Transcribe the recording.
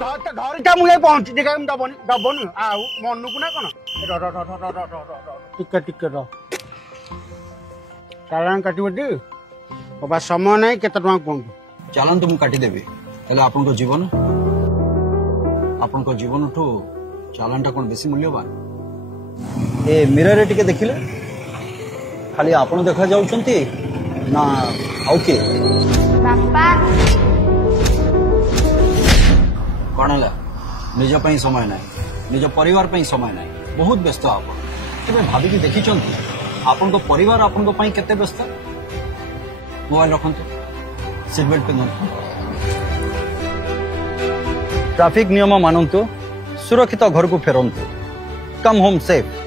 ଧରିଥା ମୁଁ ଯାଇ ପହଞ୍ଚୁଛି କାହିଁ ଦବନି ଆଉ ମନକୁ ନା କଣ ଟିକେ ର ଚାଲାଣ କାଟିବଟି ବାବା ସମୟ ନାହିଁ କେତେ ଟଙ୍କା କୁହନ୍ତୁ ଚାଲାଣ ତ ମୁଁ କାଟିଦେବି ହେଲେ ଆପଣଙ୍କ ଜୀବନଠୁ ଚାଲାଣଟା କଣ ବେଶୀ ମୂଲ୍ୟବାନ ଏ ମିରରରେ ଟିକେ ଦେଖିଲେ ଖାଲି ଆପଣ ଦେଖା ଯାଉଛନ୍ତି ନା ଆଉ କିଏ ବାପା କଣ ହେଲା ନିଜ ପାଇଁ ସମୟ ନାହିଁ ନିଜ ପରିବାର ପାଇଁ ସମୟ ନାହିଁ ବହୁତ ବ୍ୟସ୍ତ ଆପଣ କେବେ ଭାବିକି ଦେଖିଛନ୍ତି ଆପଣଙ୍କ ପରିବାର ଆପଣଙ୍କ ପାଇଁ କେତେ ବ୍ୟସ୍ତ ମୋବାଇଲ ରଖନ୍ତୁ ସିଟ୍ ବେଲ୍ଟ ପିନ୍ଧନ୍ତୁ ट्रैफिक नियम मानतु सुरक्षित घर को फेरंतु कम होम सेफ